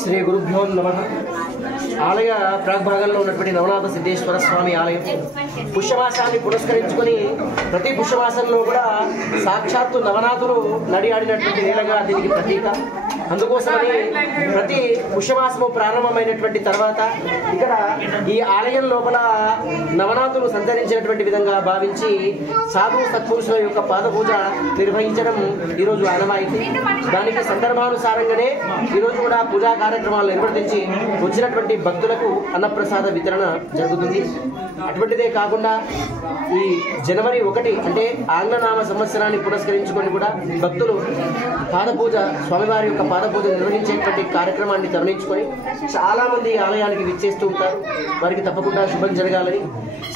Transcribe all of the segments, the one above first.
శ్రీ గురుభ్యో నమః. ఆలయ ప్రాగ్భాగంలో ఉన్నటువంటి నవనాథ సిద్ధేశ్వర స్వామి ఆలయం పుష్యమాసాన్ని పురస్కరించుకొని ప్రతి పుష్యమాసంలో కూడా సాక్షాత్తు నవనాథులు నడి ఆడినటువంటి నేలగా దీనికి ప్రతీక. అందుకోసమని ప్రతి పుష్యమాసము ప్రారంభమైనటువంటి తర్వాత ఇక్కడ ఈ ఆలయం లోపల నవనాథులు సంచరించినటువంటి విధంగా భావించి సాధు సత్పురుషుల యొక్క పాదపూజ నిర్వహించడం ఈరోజు ఆనవాయితీ. దానికి సందర్భానుసారంగానే ఈరోజు కూడా పూజా కార్యక్రమాలు నిర్వర్తించి వచ్చినటువంటి భక్తులకు అన్నప్రసాద వితరణ జరుగుతుంది. అటువంటిదే కాకుండా ఈ జనవరి 1 అంటే ఆంగ్లనామ సంవత్సరాన్ని పురస్కరించుకొని కూడా భక్తులు పాదపూజ స్వామివారి యొక్క పాదపూజ నిర్వహించేటువంటి కార్యక్రమాన్ని తరలించుకొని చాలా మంది ఆలయానికి విచ్చేస్తూ ఉంటారు. వారికి తప్పకుండా శుభం జరగాలని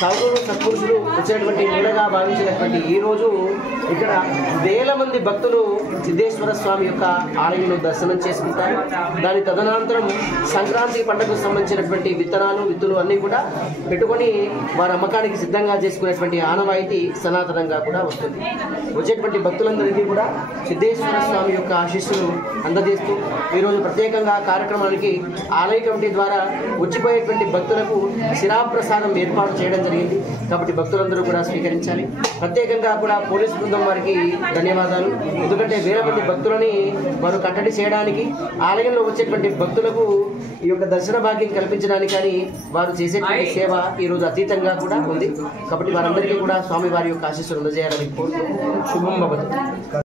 సాధువులు సత్పురుషులు వచ్చినటువంటి నీడగా భావించినటువంటి ఈ రోజు ఇక్కడ వేల మంది భక్తులు సిద్ధేశ్వర స్వామి యొక్క ఆలయంలో దర్శనం చేసుకుంటారు. దాని తదనంతరం సంక్రాంతి పండుగకు సంబంధించినటువంటి విత్తులు అన్నీ కూడా పెట్టుకొని వారి అమ్మకానికి సిద్ధంగా చేసుకునేటువంటి ఆనవాయితీ సనాతనంగా కూడా వస్తుంది. వచ్చేటువంటి భక్తులందరికీ కూడా సిద్ధేశ్వర స్వామి యొక్క ఆశీస్సులు అందజేస్తూ ఈరోజు ప్రత్యేకంగా కార్యక్రమానికి ఆలయ కమిటీ ద్వారా వచ్చిపోయేటువంటి భక్తులకు శిరాప్రసాదం ఏర్పాటు చేయడం జరిగింది. కాబట్టి భక్తులందరూ కూడా స్వీకరించాలి. ప్రత్యేకంగా కూడా పోలీస్ బృందం వారికి ధన్యవాదాలు. ఎందుకంటే వేల మంది భక్తులని వారు కట్టడి చేయడానికి, ఆలయంలో వచ్చేటువంటి భక్తులకు ఈ యొక్క దర్శన భాగ్యం కల్పించడానికి కానీ వారు చేసేటువంటి సేవ ఈరోజు అతీతంగా కూడా ఉంది. కాబట్టి వారందరికీ కూడా స్వామి వారి యొక్క ఆశీస్సులు అందజేయాలని కోరుతూ శుభం భవతు.